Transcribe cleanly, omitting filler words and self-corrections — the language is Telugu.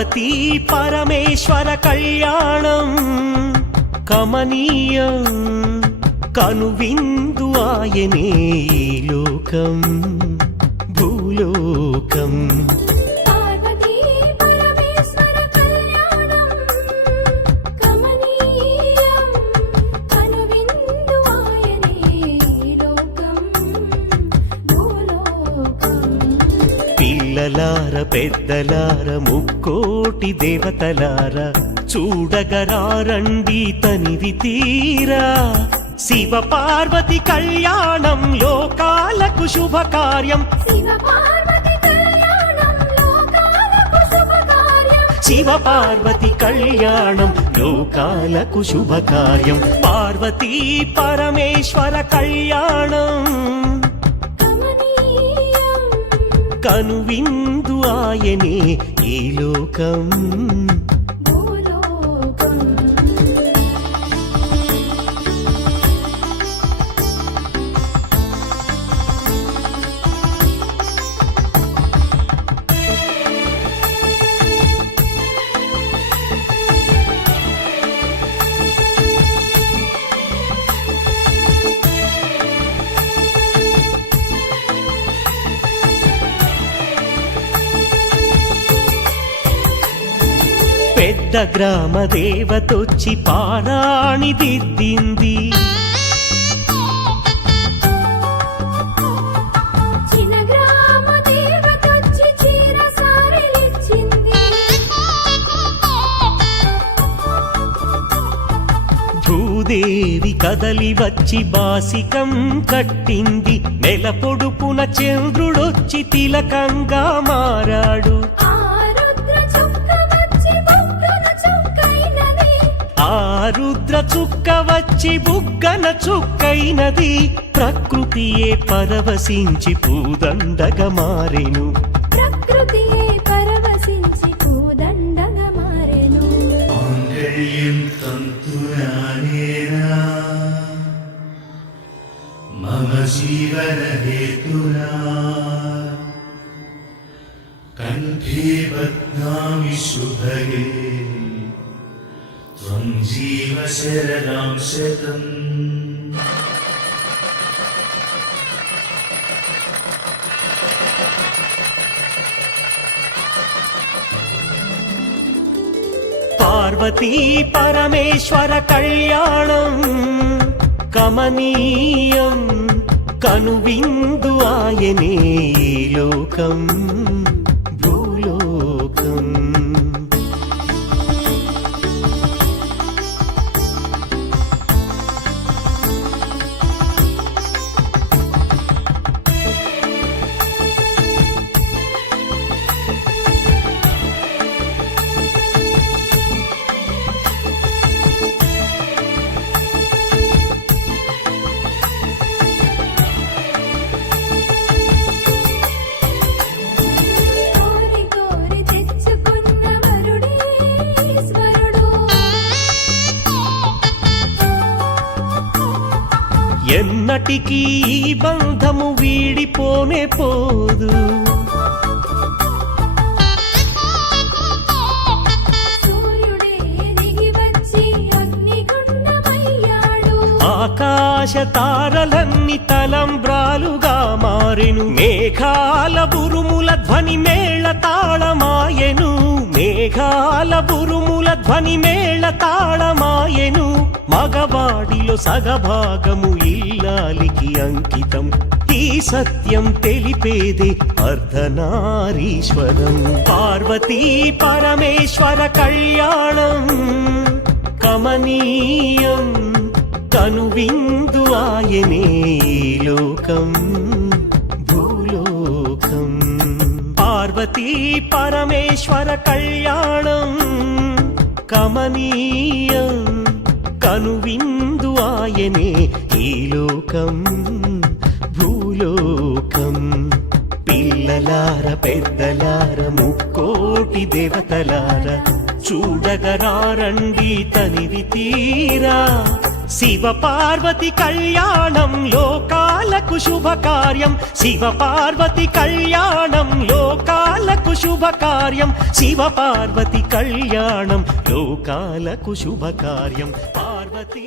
పార్వతీ పరమేశ్వర కళ్యాణం కమనీయం కనువిందు ఆయనే ఈ లోకం భూలోకం పిల్లలార పెద్దలార ముక్కోటి దేవతలార చూడగరారండి తనివి తీరా శివ పార్వతి కళ్యాణం లోకాలకు శుభకార్యం శివ పార్వతి కళ్యాణం లోకాలకు శుభకార్యం పార్వతీ పరమేశ్వర కళ్యాణం కనువిందు ఆయనే ఈ లోకం పెద్ద గ్రామ దేవతొచ్చి పారాణి దిద్దింది భూదేవి కదలి వచ్చి బాసికం కట్టింది నెల పొడుపున చంద్రుడొచ్చి తిలకంగా మారాడు ఆ రుద్ర చుక్క వచ్చి బుగ్గన చుక్కైనది ప్రకృతియే పరవశించి పూదండగా మారెను ప్రకృతియే పరవశించి పూదండగా మారెను మాంగళ్యం తంతునానేనా మమ జీవన హేతునా కంఠే బధ్నామి శుభగే త్వం జీవ శరదాం శతం పార్వతీ పరమేశ్వర కళ్యాణం కమనీయం కనువిందు ఆయనే ఈ లోకం భూలోకం ఎన్నటికీ ఈ బంధము వీడిపోనే పోదు ఆకాశ తారలన్నీ తలంబ్రాలుగా మారెను మేఘాల బురుముల ధ్వని మేళ తాళమాయెను మేఘాల బురుముల ధ్వని మేళ తాళమాయెను మగవాడిలో సగభాగము ఇల్లాలికి అంకితం ఈ సత్యం తెలిపేదే అర్ధనారీశ్వరం పార్వతీ పరమేశ్వర కళ్యాణం కమనీయం కనువిందు ఆయనే ఈ లోకం భూలోకం పార్వతీ పరమేశ్వర కళ్యాణం కమనీయం కనువిందు ఆయనే ఈ లోకం భూలోకం పిల్లలార పెద్దలార ముక్కోటి దేవతలార చూడగరారండి తనివి తీరా శివ పార్వతి కళ్యాణం లోకాలకు శుభకార్యం శివ పార్వతి కళ్యాణం లోకాలకు శుభకార్యం శివ పార్వతి కళ్యాణం లోకాలకు శుభకార్యం పార్వతీ